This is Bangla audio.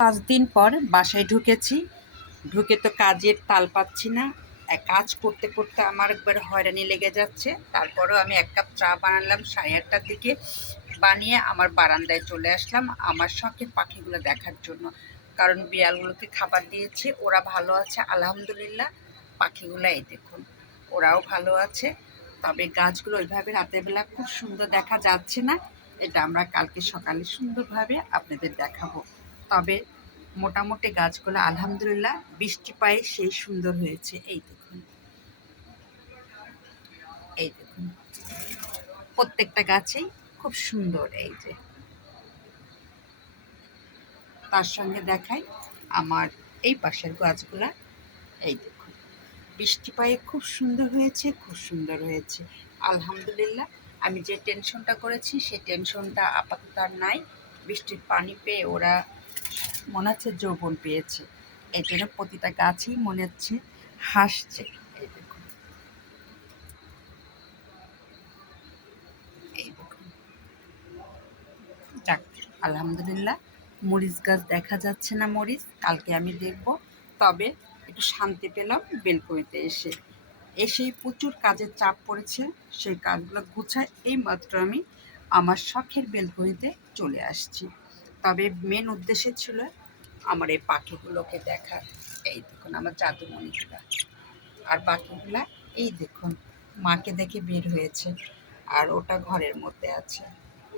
5 দিন পর বাসায় ঢুকেছি। ঢুকে তো কাজের তাল পাচ্ছি না। কাজ করতে করতে আমার একবার হয়রানি লেগে যাচ্ছে। তারপরেও আমি 1 কাপ চা বানালাম 8:30টার দিকে। বানিয়ে আমার বারান্দায় চলে আসলাম আমার শখের পাখিগুলো দেখার জন্য। কারণ বিড়ালগুলোকে খাবার দিয়েছি, ওরা ভালো আছে আলহামদুলিল্লাহ। পাখিগুলো এই দেখুন, ওরাও ভালো আছে। তবে গাছগুলো ওইভাবে রাতের বেলা খুব সুন্দর দেখা যাচ্ছে না। এটা আমরা কালকে সকালে সুন্দরভাবে আপনাদের দেখাবো। তবে মোটামুটি গাছগুলো আলহামদুলিল্লাহ বৃষ্টি পায়ে সেই সুন্দর হয়েছে। এই দেখুন, এই দেখুন, প্রত্যেকটা গাছেই খুব সুন্দর। এই যে তার সঙ্গে দেখাই আমার এই পাশের গাছগুলা। এই দেখুন, বৃষ্টি পায়ে খুব সুন্দর হয়েছে, খুব সুন্দর হয়েছে আলহামদুলিল্লাহ। আমি যে টেনশনটা করেছি সেই টেনশনটা আপাতত আর নাই। বৃষ্টির পানি পেয়ে ওরা মনে হচ্ছে যৌবন পেয়েছে। এই জন্য প্রতিটা গাছই মনে হচ্ছে হাসছে। এই দেখুন, এই দেখুন, যাক আলহামদুলিল্লাহ। মরিচ গাছ দেখা যাচ্ছে না, মরিচ কালকে আমি দেখব। তবে একটু শান্তি পেলাম বেলকনিতে এসে। এসেই প্রচুর কাজের চাপ পড়েছে, সেই কাজগুলো গুছায় এইমাত্র আমি আমার শখের বেলকনিতে চলে আসছি। তবে মেন উদ্দেশ্য ছিল আমার এই পাখিগুলোকে দেখার। এই দেখুন আমার জাদুমণিগুলা, আর বাকিগুলা এই দেখুন মাকে দেখে বের হয়েছে, আর ওটা ঘরের মধ্যে আছে।